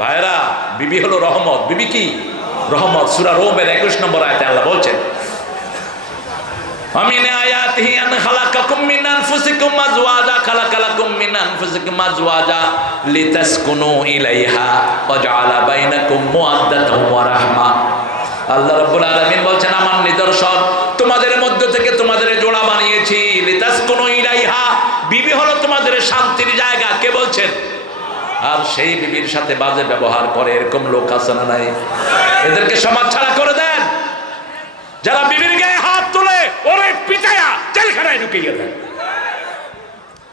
ভাইরা, বিবি হলো রহমত। বিবি কি? রহমত। সূরা রূমের 21 নম্বর আয়াতে আল্লাহ বলছেন, ومن آياته أن خلقكم من أنفسكم أزواجا خلق لكم من أنفسكم أزواجا لتسكنوا إليها وجعل بينكم مودة ورحمة। আল্লাহ রাব্বুল আলামিন বলছেন, আমার নিদর্শন, তোমাদের মধ্য থেকে তোমাদের জোড়া বানিয়েছি, লিতাসকুনু ইলাইহা, বিবি হলো তোমাদের শান্তির জায়গা। কে বলছেন? আর সেই বিবির সাথে বাজে ব্যবহার করে এরকম লোক আছে না নাই? এদেরকে সমাজ ছাড়া করে দেন। যারা বিবির গায়ে হাত তুলে ওরে পিটায়া জেলখানায় ঢুকিয়ে দেন।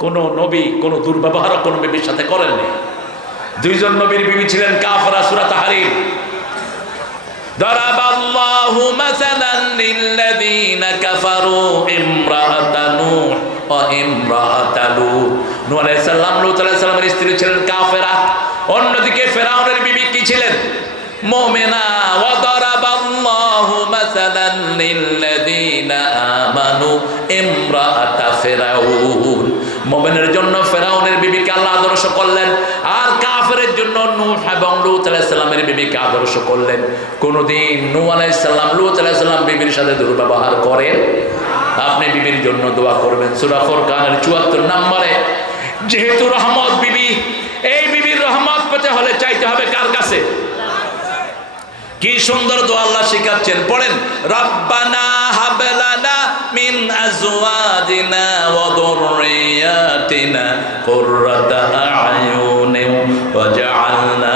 কোন নবী কোন দুর্ব্যবহার কোন বিবির সাথে করেননি। দুইজন নবীর বিবি ছিলেন কাফেরা। সূরা তাহরিম, দারাবাল্লাহু মাসালান লিল্লাযীনা কাফারু ইমরাআতা নূহ ওয়া ইমরাআতা লূত। নূহ আলাইহিস সালাম, লূত আলাইহিস সালামের স্ত্রী ছিলেন কাফেরা। অন্যদিকে ফিরআউনের বিবি কি ছিলেন? মুমিনা। ওয়া দারাবাল্লাহু মাসালান লিল্লাযীনা আমানু ইমরাআতা ফিরআউন। মুমিনের জন্য ফিরআউনের বিবিকে আল্লাহ আদর্শ করলেন, আর কাফেরের জন্য নূহ এবং লূত আলাইহিস সালামের বিবিকে আদর্শ করলেন। কোনদিন নূহ আলাইহিস সালাম লূত আলাইহিস সালাম বিবির সাথে দুর্ব্যবহার করেন? আপনি বিবির জন্য দোয়া করবেন। সূরা ফুরকানের ৭৪ নম্বরে, যেহেতু রহমত বিবি, এই বিবির রহমত পেতে হলে চাইতে হবে কার কাছে? কি সুন্দর দোয়া আল্লাহ শিখাচ্ছেন, পড়েন, রব্বানা হাব লানা মিন আজওয়াজিনা ওয়া যুররিয়াতিনা কুররাতা আ'য়ুনিন ওয়াজআলনা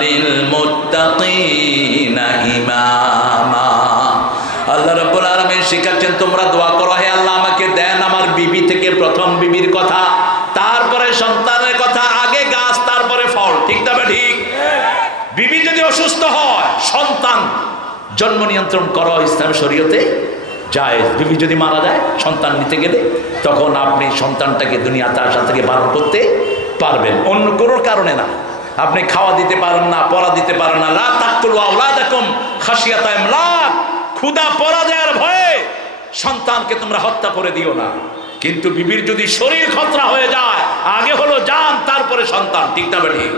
লিল মুত্তাকিনা ইমামা। আল্লাহ রাব্বুল আলামিন শিখাচ্ছেন, তোমরা দোয়া করো, হে আল্লাহ আমাকে দেন আমার বিবি থেকে প্রথম বিবির কথা, তারপরে সন্তানের কথা, আগে গাছ তারপরে ফল। ঠিক তবে ঠিক? বিবি যদি অসুস্থ হয়, সন্তান জন্ম নিয়ন্ত্রণ করা ইসলাম শরীয়তে জায়েজ। বিবি যদি মারা যায় সন্তান নিতে গেলে, তখন আপনি সন্তানটাকে দুনিয়াতে আসা থেকে বারণ করতে পারবেন, অন্য কোনো কারণে না। আপনি খাওয়া দিতে পারেন না, পড়া দিতে পারেন না। লা তাকতুলু আওলাদাকুম খাশিয়াতা ইমলাক, ক্ষুধা পরাজয়ের ভয়ে সন্তানকে তোমরা হত্যা করে দিও না। কিন্তু বিবির যদি শরীর খতরা হয়ে যায়, আগে হলো জান তারপরে সন্তান। ঠিক না ঠিক?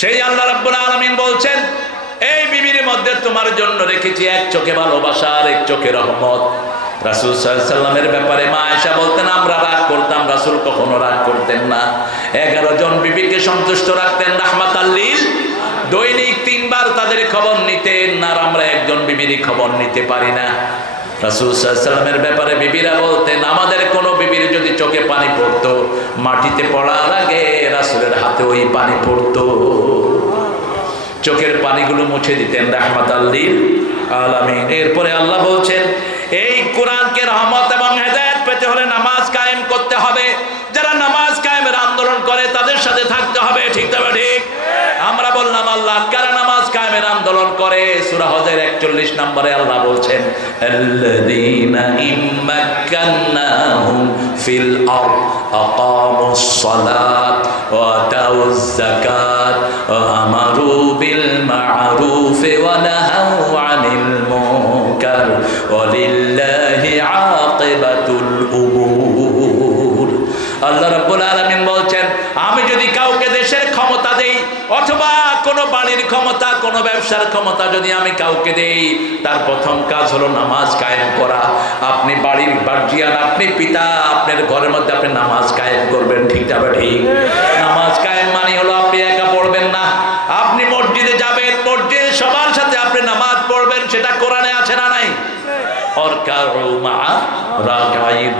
সেই আল্লাহ রাব্বুল আলামিন বলছেন, এই বিবির মধ্যে তোমার জন্য রেখেছি এক চোখে ভালোবাসা আর এক চোখে রহমত। রাসূল সাল্লাল্লাহু আলাইহি ওয়াসাল্লামের ব্যাপারে মা আয়েশা বলতেন, আমরা রাগ করতাম, রাসূল কখনো রাগ করতেন না। 11 জন বিবিকে সন্তুষ্ট রাখতেন রাহমাতাল লিল। দৈনিক 3 বার তাদের খবর নিতেন, আর আমরা একজন বিবির খবর নিতে পারি না। রাসূল সাল্লাল্লাহু আলাইহি ওয়াসাল্লামের ব্যাপারে বিবিরা বলতেন, আমাদের কোনো বিবির যদি চোখে পানি পড়তো, মাটিতে পড়ার আগে রাসূলের হাতে ওই পানি পড়তো, চোখের পানিগুলো মুছে দিতেন রাহমাতাল লিল আলামিন। এরপরে আল্লাহ বলছেন, এই কোরআনকে রহমত এবং হেদায়েত পেতে হলে নামাজ কায়েম করতে হবে। যারা নামাজ কায়েমের আন্দোলন করে তাদের সাথে থাকতে হবে। ঠিক তবে ঠিক? আমরা বললাম আল্লাহ কারা নামাজ কায়েমের আন্দোলন করে? সূরা হজের 41 নম্বরে আল্লাহ বলছেন, আল্লাযীনা ইম্মাক্কান্নাহুম ফিল আরদ আকামুস সালাত ওয়া আতাউয যাকাত ওয়া আমারু বিল মা'রুফ ওয়া নাহাউ আনিল মুনকার ওয়া লিল্লাহি আকিবাতুল উমুর। আল্লাহ রাব্বুল আলামিন বলছেন, আমি যদি কাউকে দেশের ক্ষমতা দেই, অথবা কোনো বাড়ির ক্ষমতা, কোনো ব্যবসার ক্ষমতা যদি আমি কাউকে দেই, তার প্রথম কাজ হলো নামাজ কায়েম করা। আপনি বাড়ির গার্জিয়ান, আপনি পিতা, আপনার ঘরের মধ্যে আপনি নামাজ কায়েম করবেন। ঠিক তবে ঠিক? নামাজ কায়েম মানে হলো আপনি একা পড়বেন না, আপনি মসজিদে যাবেন, মসজিদে সবার সাথে আপনি নামাজ পড়বেন। সেটা কোরআনে আছে না নাই?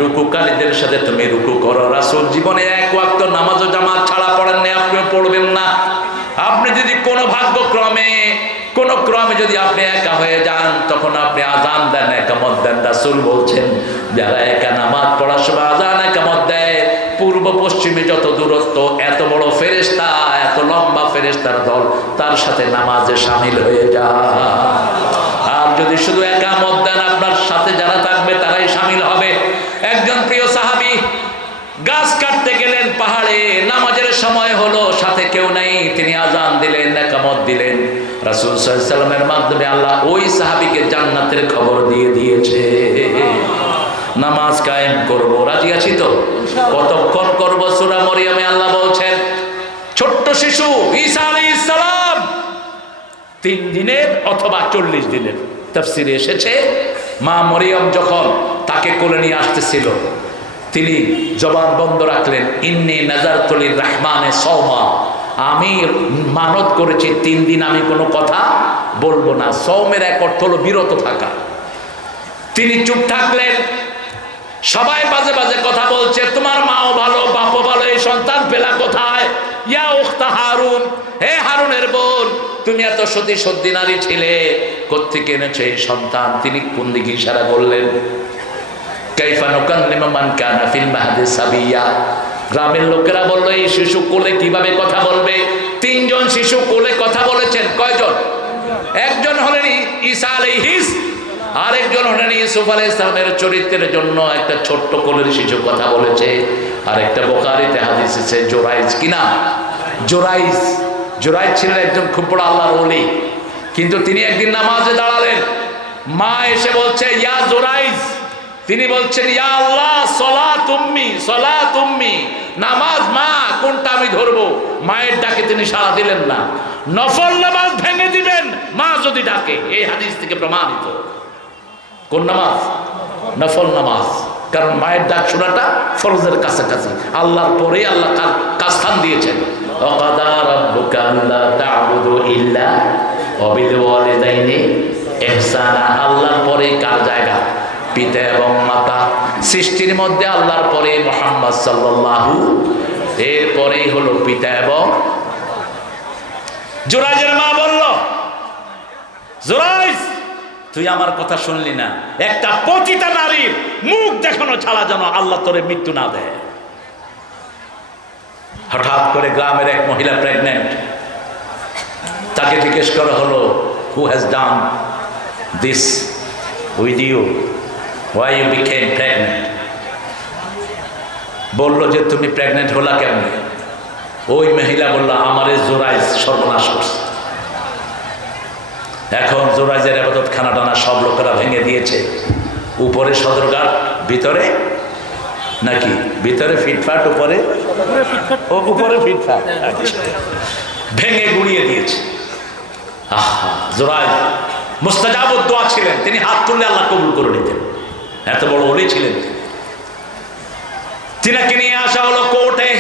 রুকুকারীদের সাথে তুমি রুকু করো। রাসূল জীবনে এক ওয়াক্ত নামাজও জামাত ছাড়া পড়েন না, আপনিও পড়বেন না। আপনি যদি কোনো ভাগ্যক্রমে কোনো ক্রমে যদি আপনি একা হয়ে যান, তখন আপনি আজান দেন, একামত দেন। রাসূল বলছেন, যারা একা নামাজ পড়ার সময় আজান একামত দেয়, পূর্ব পশ্চিমে যত দূরত্ব, এত বড় ফেরেশতা, এত লম্বা ফেরেশতার দল তার সাথে নামাজে শামিল হয়ে যায়। আর যদি শুধু একামত দেন, আপনার সাথে যারা থাকবে তারাই শামিল হবে। একজন প্রিয় সাহাবী গাছ কাটতে গেলেন পাহাড়ে, নামাজের সময় হলো, সাথে কেউ নেই, তিনি আজান দিলেন, একামত দিলেন। রাসূল সাল্লাল্লাহু আলাইহি ওয়াসাল্লামের মাধ্যমে আল্লাহ ওই সাহাবীকে জান্নাতের খবর দিয়ে দিয়েছে। নামাজ কায়েম করব, রাজি আছি তো? কতক্ষণ করব? সূরা মরিয়মে আল্লাহ বলছেন, ছোট্ট শিশু ঈসা আলাইহিস 3 দিনের অথবা 40 দিনের। তাফসীরে এসেছে মা মরিয়ম যখন তাকে কোলে নিয়ে আসতেছিল, তিনি জবান বন্ধ রাখলেন, ইন্নী নাযারতু লির-রাহমানে সাওমা, আমি মানত করেছি 3 দিন আমি কোনো কথা বলবো না। সওমের এক অর্থ হলো বিরত থাকা। তিনি চুপ থাকলেন। সবাই বাজে বাজে কথা বলছে, তোমার মাও ভালো, বাপও ভালো, এই সন্তান পেলা কোথায়? ইয়া উখতা হারুন, হে হারুনের বোন, তুমি এত সতী সদ্যি নারী ছিলে, কোত্থেকে এনেছো এই সন্তান? তিনি কোন দিকে ইশারা করলেন? কাইফা নুকাল্লিমু মান কানা ফিল মাহদি সাবিয়া। গ্রামের লোকেরা বলল, এই শিশু কোলে কিভাবে কথা বলবে? 3 জন শিশু কোলে কথা বলেছেন। কয়জন? একজন হলেন ঈসা আলাইহিস, আরেকজন হলেন ইউসুফ আলাইহিস সালামের চরিত্রের জন্য একটা ছোট্ট কোলের শিশু কথা বলেছে। আর একটা বুখারীতে হাদিস আছে জোরাইজ, কি নাম? জোরাইজ। জোরাইজ ছিলেন একজন খুব বড় আল্লাহর ওলি, কিন্তু তিনি একদিন নামাজে দাঁড়ালেন, মা এসে বলছে ইয়া জোরাইজ, তিনি বলছেন ইয়া আল্লাহ সলাত উম্মি, সলাত উম্মি, নামাজ মা, কোনটা আমি ধরবো? মায়ের ডাকে তিনি সাড়া দিলেন না। নফল নামাজ ভেঙে দিবেন মা যদি ডাকে, এই হাদিস থেকে প্রমাণিত। কোন নামাজ? নফল নামাজ। কারণ মায়ের ডাক শোনাটা ফরজের কাছাকাছি, আল্লাহর পরে আল্লাহ কাজ স্থান দিয়েছেন। ওয়াকাদা রাব্বুকা আল্লা তা'বুদু ইল্লা ওয়া বিল ওয়ালিদাইনি ইহসানা। আল্লাহর পরে কার জায়গা? পিতা এবং মাতা। সৃষ্টির মধ্যে আল্লাহর পরে মুহাম্মদ সাল্লাল্লাহু, এরপরেই হলো পিতা এবং। জোরাইজের মা বলল, জোরাইজ তুই আমার কথা শুনলি না? একটা পতিতা নারীর মুখ দেখানো ছাড়া যেন আল্লাহ তোরে মৃত্যু না দেয়। হঠাৎ করে গ্রামের এক মহিলা প্রেগনেন্ট, তাকে জিজ্ঞেস করা হলো, who has done this with you, why you became pregnant? বললো যে তুমি প্রেগনেন্ট হলা কেমনে? ওই মহিলা বলল, আমারে জোরাইজ সর্বনাশ করছে। এখন জোরাইজের ইবাদত খানা টানা সব লোকেরা ভেঙে দিয়েছে। উপরে সদরঘাট, ভিতরে নাকি? ভিতরে ফিটফাট, উপরে উপরে ফিটফাট, ভেঙে গুড়িয়ে দিয়েছে। আহা, জোরাইজ মুস্তাজাবুদ দোয়া ছিলেন, তিনি হাত তুললে আল্লাহ কবুল করে নিতেন, এত বড় ওলি ছিলেন। তিনাকে নিয়ে আসা হলো কোর্টে।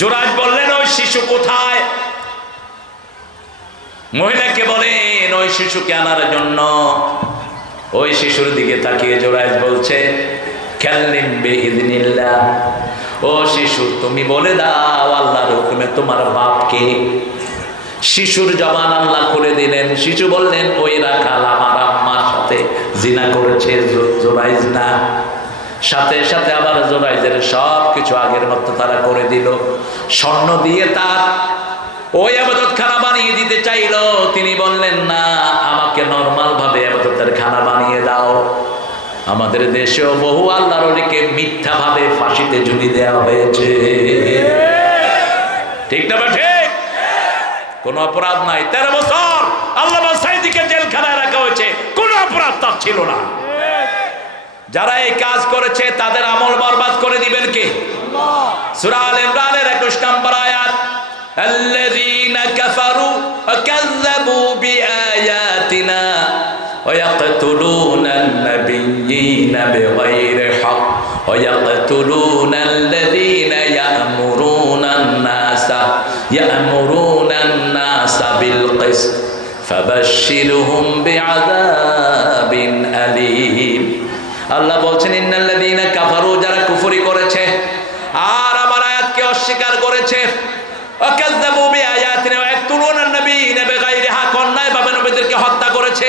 জোরাইজ বললেন, ওই শিশু কোথায়? মহিলাকে বলেন ওই শিশুকে আনার জন্য। ওই শিশুর দিকে তাকিয়ে জোরাইজ বলছে, কাল্লিম বিইذنিল্লাহ, ও শিশু তুমি বলে দাও আল্লাহর হুকুমে তোমার বাপকে। শিশুর জবান আল্লাহ খুলে দিলেন। শিশু বললেন, ওই রাখাল আমার আম্মার সাথে জিনা করেছে, জোরাইজ না। সাথে সাথে আবার জোরাইজের সব কিছু আগের মতো তারা করে দিল। স্বর্ণ দিয়ে তার ওই ইবাদত খানা বানিয়ে দিতে চাইল। তিনি বললেন, না, আমাকে নরমাল ভাবে ইবাদতের খানা বানিয়ে দাও। আমাদের দেশেও বহু আল্লাহর ওলিকে মিথ্যা ভাবে ফাঁসিতে ঝুলি দেওয়া হয়েছে, ঠিক না? ঠিক। কোন অপরাধ নাই। 13 বছর আল্লামা সাঈদীকে জেলখানায় রাখা হয়েছে, কোন অপরাধ তার ছিল না। যারা এই কাজ করেছে তাদের আমল বরবাদ করে দিবেন কে? আল্লাহ। সূরা আল ইমরানের 21 নম্বর আয়াত, আল্লাযীনা কাফারু ওয়াকাযযাবু বিআয়াতিনা ওয়ায়াকতুলুনা আন-নাবিয়্যিনা বিগাইরি হক ওয়ায়াকতুলুনা আল্লাযীনা ইয়া'মুরুনা আন-নাসা বিল কিসত ফাবাশশিরহুম বিআযাবিন আলীম। আল্লাহ বলছেন, ইন্নাল্লাযীনা কাফারু, যারা কুফরি করেছে আর আমার আয়াতকে অস্বীকার করেছে, ওয়াকাযযাবু বিআয়াতিনা ওয়ায়াকতুলুনা আন-নাবিয়্যিনা বিগাইরি হক, অন্যায়ভাবে নবীদেরকে হত্যা করেছে,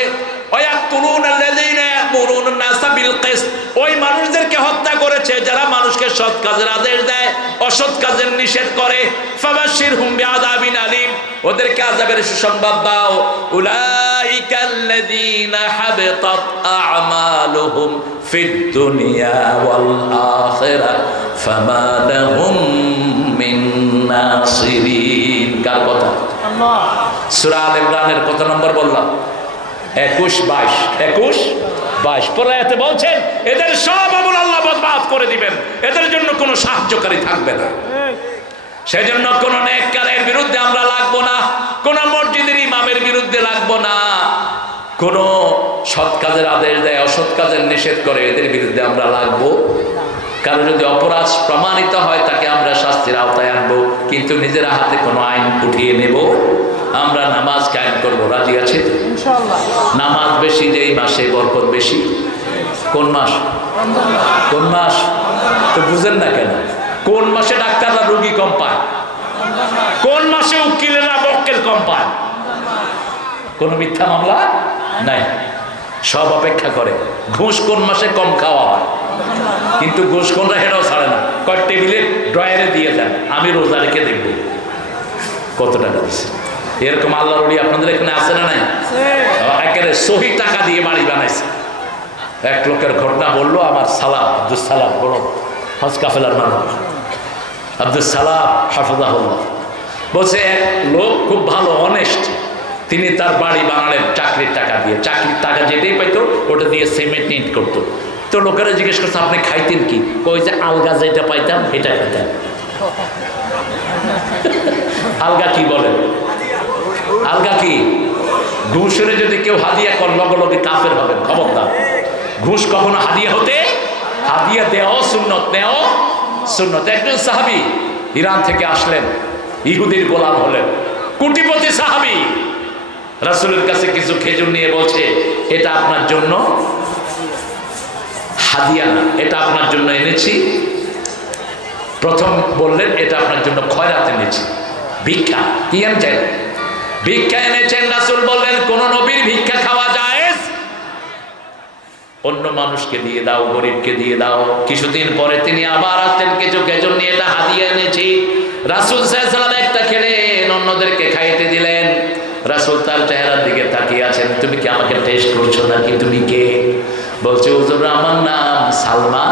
ওয়ায়াকতুলুনা আল্লাযীনা ইয়া'মুরুনা আন-নাসা বিল কিসত, ওই মানুষদেরকে হত্যা করেছে যারা মানুষকে সৎ কাজের আদেশ দেয়, অসৎ কাজের নিষেধ করে। ফাবাশশিরহুম বিআযাবিন আলীম, ওদেরকে আযাবের সুসংবাদ দাও। উলাইকাল্লাযীনা হাবিতাত আ'মালুহুম ফিদ দুনিয়া ওয়াল আখিরাহ ফামা লাহুম মিন নাসিরিন। কার কথা? আল্লাহ। সূরা আল ইমরানের কত নম্বর বললাম? 21, 22 পরে আয়াতে বলছেন, এদের সব আমল আল্লাহ বরবাদ করে দিবেন, এদের জন্য কোনো সাহায্যকারী থাকবে না। সেজন্য কোন নেককারের বিরুদ্ধে আমরা লাগবো না, কোন মসজিদের ইমাম কোনো সৎ কাজের আদেশ দেয়, অসৎ কাজের নিষেধ করে, এদের বিরুদ্ধে আমরা লাগবো। কারণ যদি অপরাধ প্রমাণিত হয় তাকে আমরা শাস্তির আওতায় আনবো, কিন্তু নিজের হাতে কোনো আইন উঠিয়ে নেব। আমরা নামাজ কায়েম করবো, রাজি আছে তো? নামাজ বেশি যেই মাসে বরকত বেশি। কোন মাস? কোন মাস? তো বুঝেন না কেন? কোন মাসে ডাক্তাররা রোগী কম পায়? কোন মাসে উকিলেরা মক্কেল কম পায়? কোনো মিথ্যা মামলা নাই, সব অপেক্ষা করে। ঘুষ কোন মাসে কম খাওয়া হয়, কিন্তু ঘুষ কোনরা হেরাও ছাড়ে না, কয় টেবিলে ড্রয়ারে দিয়ে দেন, আমি রোজা রেখে দেখব কত টাকা দিচ্ছে। এরকম আল্লাহর ওলি আপনাদের এখানে আছে না নাই? একেবারে সহি টাকা দিয়ে বাড়ি বানাইছে। এক লোকের ঘটনা বললো, আমার সালাম, আব্দুল সালাম, বড় হজ কাফেলার মানুষ, আব্দুল সালাম হাফিজাহুল্লাহ, বলছে এক লোক খুব ভালো অনেস্ট, তিনি তার বাড়ি বানালেন চাকরির টাকা দিয়ে। চাকরির টাকা যেটাই পাইতো ওটা দিয়ে সিমেন্ট ইট করতো। তো লোকেরা জিজ্ঞেস করছে, আপনি খাইতেন কি? ওই যে আলগা যেটা পাইতাম এটা খাইতাম। আলগা কি বলেন? আলগা কি? ঘুষের যদি কেউ হাদিয়া কর লগে লগে কাফের হবেন, খবরদার। ঘুষ কখনো হাদিয়া হতে, হাদিয়া দেও সুন্নত, দেও সুন্নত। একজন সাহাবী ইরান থেকে আসলেন, ইহুদির গোলাম হলেন, কোটিপতি সাহাবী। রাসূলের কাছে কিছু খেজুর নিয়ে বলছে, এটা আপনার জন্য হাদিয়া না, এটা আপনার জন্য এনেছি। প্রথম বললেন, এটা আপনার জন্য খয়রাত এনেছি, ভিক্ষা। কি এনেছেন? ভিক্ষা এনেছেন। রাসূল বললেন, কোন নবীর ভিক্ষা খাওয়া জায়েজ? অন্য মানুষকে দিয়ে দাও, গরিবকে দিয়ে দাও। কিছুদিন পরে তিনি আবার আসলেন, কিছু খেজুর নিয়ে, এটা হাদিয়া এনেছি। রাসূল সাল্লাল্লাহু আলাইহি ওয়াসাল্লাম একটা খেলেন, অন্যদেরকে খাইতে দিলেন। রাসূল তার চেহারার দিকে তাকিয়ে আছেন, তুমি কি আমাকে টেস্ট করছো নাকি? তুমি কে? বলছে, হুজুর আমার নাম সালমান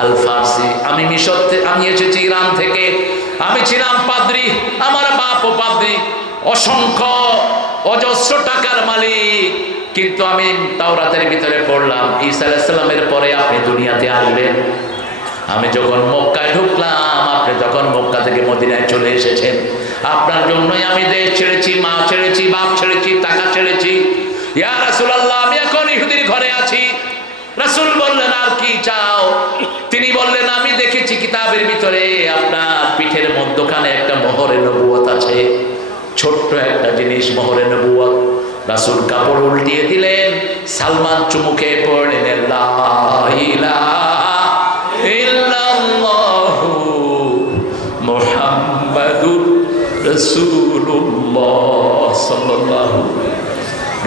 আল ফারসি, আমি মিশর থেকে, আমি এসেছি ইরান থেকে, আমি ছিলাম পাদ্রী, আমার বাপও পাদ্রী, অসংখ্য অজস্র টাকার মালিক, কিন্তু আমি তাওরাতের ভিতরে পড়লাম ঈসা আলাইহিস সালামের পরে আপনি দুনিয়াতে আসবেন। আমি যখন মক্কায় ঢুকলাম, আপনি যখন মক্কা থেকে মদিনায় চলে এসেছেন, আপনার জন্যই আমি দেশ ছেড়েছি, মা ছেড়েছি, বাপ ছেড়েছি, টাকা ছেড়েছি। ইয়া রাসূলুল্লাহ, আমি এখন ইহুদির ঘরে আছি। রাসূল বললেন, আর কি চাও? তিনি বললেন, আমি দেখেছি কিতাবের ভিতরে আপনার পিঠের মধ্যখানে একটা মোহরে নবুয়ত আছে, ছোট্ট একটা জিনিস, মোহরে নবুয়ত। রাসূল কাপড় উল্টিয়ে দিলেন, সালমান চুমুকে পড়লেন, লা ইলাহা ইল্লাল্লাহু মুহাম্মাদুর রাসূলুল্লাহ সাল্লাল্লাহু।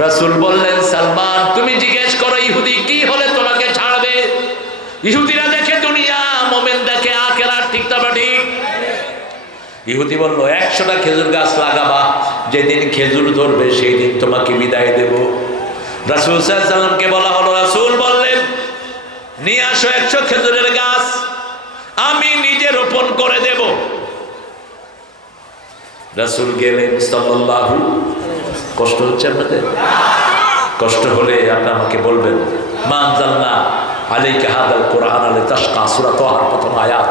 রাসূল বললেন, সালমান তুমি জিজ্ঞেস করো ইহুদি কি হলে তোমাকে ছাড়বে? ইহুদিরা দেখে দুনিয়া, মুমিন দেখে আখিরাত, ঠিক না ঠিক? ইহুদি বলল, 100টা খেজুর গাছ লাগাবা, যেদিন খেজুর ধরবে সেই দিন তোমাকে বিদায় দেব। রাসূল সাল্লাল্লাহু আলাইহি ওয়াসাল্লামকে বলা হলো, রাসূল বললেন, নিয়ে আসো 100 খেজুরের গাছ, আমি নিজে রোপণ করে দেব। রাসূল গেলেন সাল্লাল্লাহু। কষ্ট হচ্ছে আপনাদের? কষ্ট হলে আপনি আমাকে বলবেন। মা আনজালনা আলাইকা হাদাল কুরআন লিতাশকা, সূরা তাহার প্রথম আয়াত।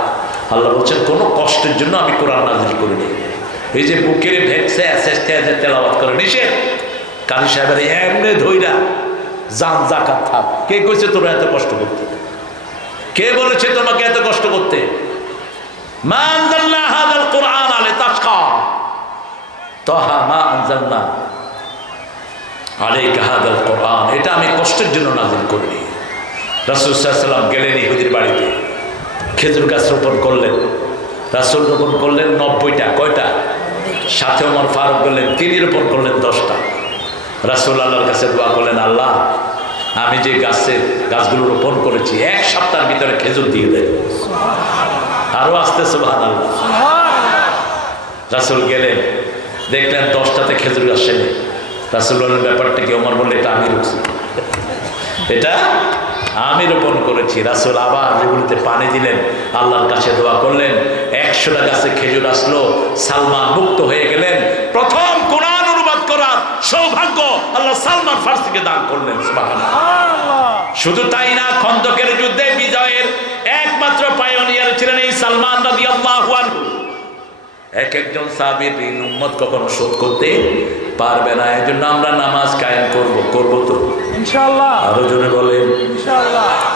আল্লাহ বলছেন, কোনো কষ্টের জন্য আমি কোরআন নাযিল করিনি। এই যে বুকের ভেক্সে আস্তে আস্তে তেলাওয়াত করে নিষেধ। কারি সাহেবের এমনি ধইরা জান জাকাত থাক। কে কইছে তোরা এত কষ্ট করতে? কে বলেছে তোমাকে এত কষ্ট করতে? মা আনজালনা হাদাল কুরআন লিতাশকা, তাহা মা আনজালনা আলাইকা হাদাল কুরআন, এটা আমি কষ্টের জন্য নাযিল করিনি। রাসূল সাল্লাল্লাহু আলাইহি ওয়াসাল্লাম গেলেন ইহুদির বাড়িতে, খেজুর গাছ রোপণ করলেন। রাসূল রোপণ করলেন 90টা। কয়টা? সাথে ওমর ফারুক গেলেন, তিনি রোপণ করলেন 10টা। রাসূল আল্লাহর কাছে দোয়া করলেন, আল্লাহ আমি যে গাছগুলো রোপণ করেছি 1 সপ্তাহের ভিতরে খেজুর দিয়ে দেন। আরো আসতে সুবহানাল্লাহ। রাসূল গেলেন, দেখলেন 10টাতে খেজুর গাছ নেই। রাসূল বললেন, ব্যাপারটা কি? ওমর বললেন, এটা আমি রুখছি, এটা আমি রোপণ করেছি। রাসূল আবার যেগুলিতে পানি দিলেন, আল্লাহর কাছে দোয়া করলেন, 100টা গাছে খেজুর আসলো। সালমান মুক্ত হয়ে গেলেন। প্রথম কোরআন অনুবাদ করার সৌভাগ্য আল্লাহ সালমান ফারসিকে দান করলেন। সুবহানাল্লাহ। শুধু তাই না, খন্দকের যুদ্ধে বিজয়ের একমাত্র পায়োনিয়ার ছিলেন এই সালমান রাদিয়াল্লাহু আনহু। এক একজন সাহাবীর ঋণ উম্মত কখনো শোধ করতে পারবে না। এই জন্য আমরা নামাজ কায়েম করব তো ইনশাআল্লাহ। আরো জনে বলেন ইনশাআল্লাহ।